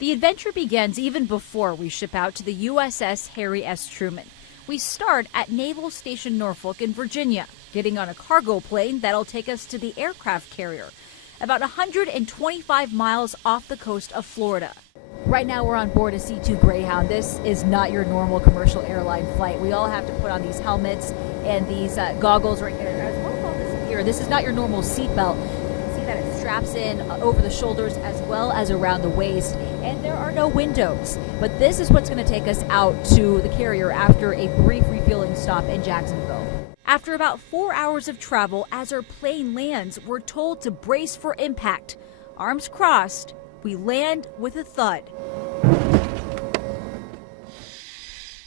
The adventure begins even before we ship out to the USS Harry S. Truman. We start at Naval Station Norfolk in Virginia, getting on a cargo plane that'll take us to the aircraft carrier, about 125 miles off the coast of Florida. Right now we're on board a C-2 Greyhound. This is not your normal commercial airline flight. We all have to put on these helmets and these goggles right here. As well as here, this is not your normal seatbelt. That it straps in over the shoulders as well as around the waist, and there are no windows. But this is what's going to take us out to the carrier after a brief refueling stop in Jacksonville. After about 4 hours of travel, as our plane lands, we're told to brace for impact. Arms crossed, we land with a thud.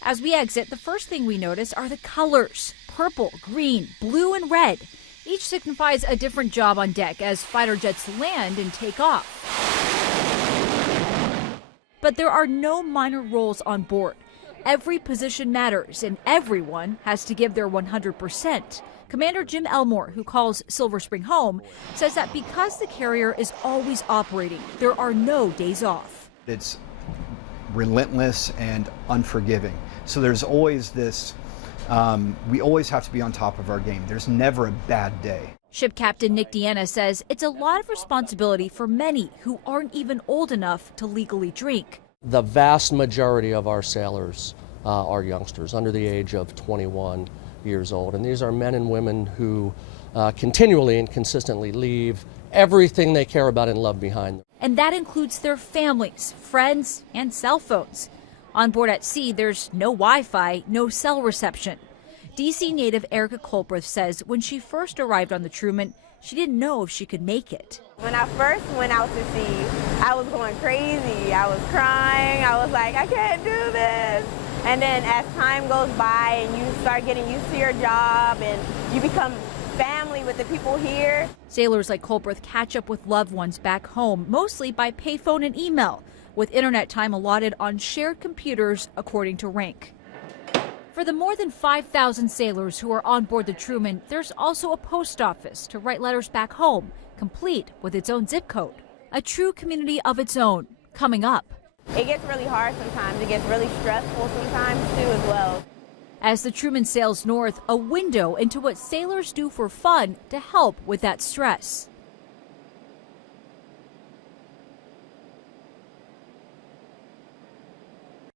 As we exit, the first thing we notice are the colors: purple, green, blue, and red. Each signifies a different job on deck as fighter jets land and take off. But there are no minor roles on board. Every position matters, and everyone has to give their 100%. Commander Jim Elmore, who calls Silver Spring home, says that because the carrier is always operating, there are no days off. It's relentless and unforgiving. So there's always this we always have to be on top of our game. There's never a bad day. Ship Captain Nick Deanna says it's a lot of responsibility for many who aren't even old enough to legally drink. The vast majority of our sailors are youngsters under the age of 21 years old. And these are men and women who continually and consistently leave everything they care about and love behind them. And that includes their families, friends, and cell phones. On board at sea, there's no Wi-Fi, no cell reception. D.C. native Erica Colbreth says when she first arrived on the Truman, she didn't know if she could make it. When I first went out to sea, I was going crazy. I was crying. I was like, I can't do this. And then as time goes by and you start getting used to your job and you become family with the people here. Sailors like Colbreth catch up with loved ones back home, mostly by payphone and email, with internet time allotted on shared computers, according to rank. For the more than 5,000 sailors who are on board the Truman, there's also a post office to write letters back home, complete with its own zip code. A true community of its own, coming up. It gets really hard sometimes. It gets really stressful sometimes, too, as well. As the Truman sails north, a window into what sailors do for fun to help with that stress.